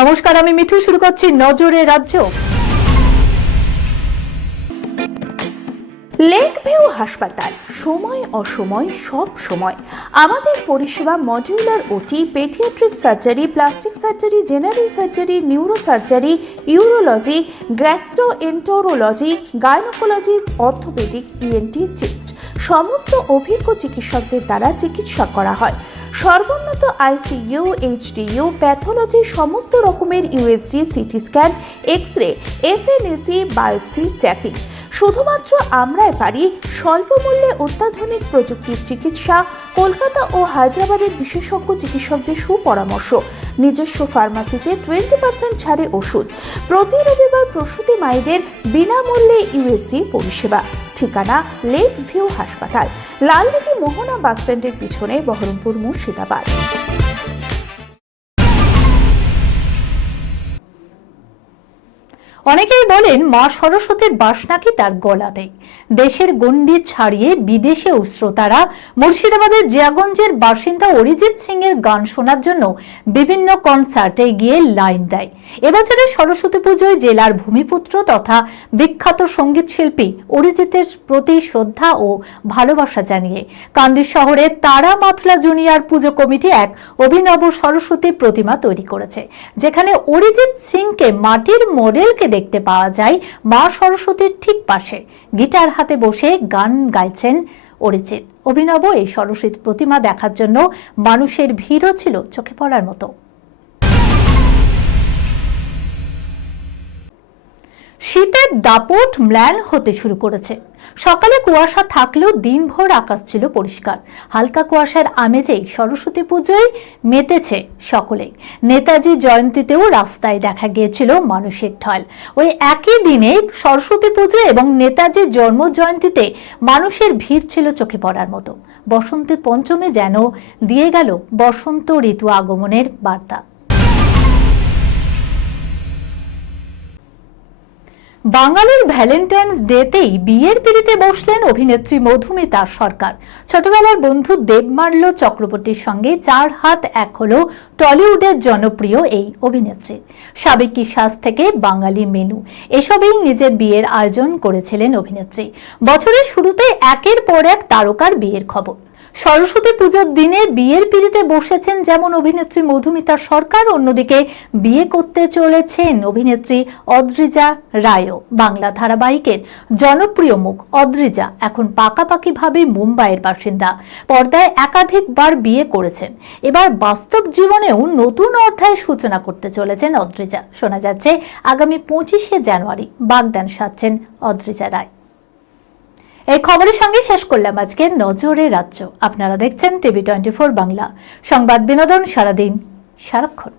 নমস্কার, আমি মিঠু। শুরু করছি নজরে রাজ্য। লেক ভিউ হাসপাতাল, সময় অসময় সব সময় আমাদের পরিষেবা modular OT, paediatric surgery, plastic surgery, general surgery, neuro surgery, urology, gastroenterology, gynaecology, orthopaedic, ENT, chest সমস্ত অভিজ্ঞ চিকিৎসকদের দ্বারা চিকিৎসা করা হয়। সর্বোন্নত আইসিইউ, এইচডিইউ, প্যাথোলজি, সমস্ত রকমের USG, CT scan, X ray, FNAC, biopsy, tapping. শুধুমাত্র আমরাই পারি স্বল্প মূল্যে অত্যাধুনিক প্রযুক্তির চিকিৎসা। কলকাতা ও হায়দ্রাবাদের বিশেষজ্ঞ চিকিৎসকদের সুপরামর্শ। নিজস্ব ফার্মাসিতে 20% ছাড়ে ওষুধ। প্রতি রবিবার প্রসূতি মায়েদের বিনামূল্যে ইউএসজি পরিষেবা। ঠিকানা লেক ভিউ হাসপাতাল, লালদিঘি মোহনা বাসস্ট্যান্ডের পিছনে, বহরমপুর, মুর্শিদাবাদ। অনেকেই বলেন মা সরস্বতীর বাস নাকি তার গলাতে। দেশের গণ্ডি ছাড়িয়ে বিদেশেও শ্রোতারা মুর্শিদাবাদের জিয়াগঞ্জের বাসিন্দা অরিজিৎ সিং এর গান শোনার জন্য বিভিন্ন কনসার্টে গিয়ে লাইন দেয়। এবছরের সরস্বতী পুজোয় জেলার ভূমিপুত্র তথা বিখ্যাত সঙ্গীত শিল্পী অরিজিতের প্রতি শ্রদ্ধা ও ভালোবাসা জানিয়ে কান্দি শহরে তারা মাতলা জুনিয়র পুজো কমিটি এক অভিনব সরস্বতী প্রতিমা তৈরি করেছে, যেখানে অরিজিৎ সিংকে মাটির মডেলকে দেখতে পাওয়া যায় মা সরস্বতীর ঠিক পাশে। গিটার হাতে বসে গান গাইছেন অরিজিৎ। অভিনব এই সরস্বতী প্রতিমা দেখার জন্য মানুষের ভিড়ও ছিল চোখে পড়ার মতো। শীতের দাপট ম্লান হতে শুরু করেছে। সকালে কুয়াশা থাকলেও দিনভর আকাশ ছিল পরিষ্কার। হালকা কুয়াশার আমেজেই সরস্বতী পুজোয় মেতেছে সকলে। নেতাজি জয়ন্তীতেও রাস্তায় দেখা গিয়েছিল মানুষের ঢল। ওই একই দিনে সরস্বতী পুজো এবং নেতাজি জন্ম জয়ন্তীতে মানুষের ভিড় ছিল চোখে পড়ার মতো। বসন্ত পঞ্চমে যেন দিয়ে গেল বসন্ত ঋতু আগমনের বার্তা। বাঙালির ভ্যালেন্টাইন্স ডেতেই বিয়ের পিড়িতে বসলেন অভিনেত্রী মধুমিতা সরকার। ছোটবেলার বন্ধু দেবমাল্য চক্রবর্তীর সঙ্গে 4 হাত এক হলো টলিউডের জনপ্রিয় এই অভিনেত্রী। সাবেকি সাজ থেকে বাঙালি মেনু, এসবেই নিজের বিয়ের আয়োজন করেছিলেন অভিনেত্রী। বছরের শুরুতে একের পর এক তারকার বিয়ের খবর। সরস্বতী পুজোর দিনে বিয়ের পিড়িতে বসেছেন যেমন অভিনেত্রী মধুমিতা সরকার, অন্যদিকে বিয়ে করতে চলেছেন অভিনেত্রী অদ্রিজা রায়ও। বাংলা ধারাবাহিকের জনপ্রিয় মুখ অদ্রিজা এখন পাকাপাকিভাবে মুম্বাইয়ের বাসিন্দা। পর্দায় একাধিকবার বিয়ে করেছেন। এবার বাস্তব জীবনেও নতুন অধ্যায়ের সূচনা করতে চলেছেন অদ্রিজা। শোনা যাচ্ছে আগামী 25শে জানুয়ারি বাগদান সাধছেন অদ্রিজা রায়। এই খবরের সঙ্গে শেষ করলাম আজকের নজরে রাজ্য। আপনারা দেখছেন টিভি 24 বাংলা। সংবাদ বিনোদন সারাদিন সারাক্ষণ।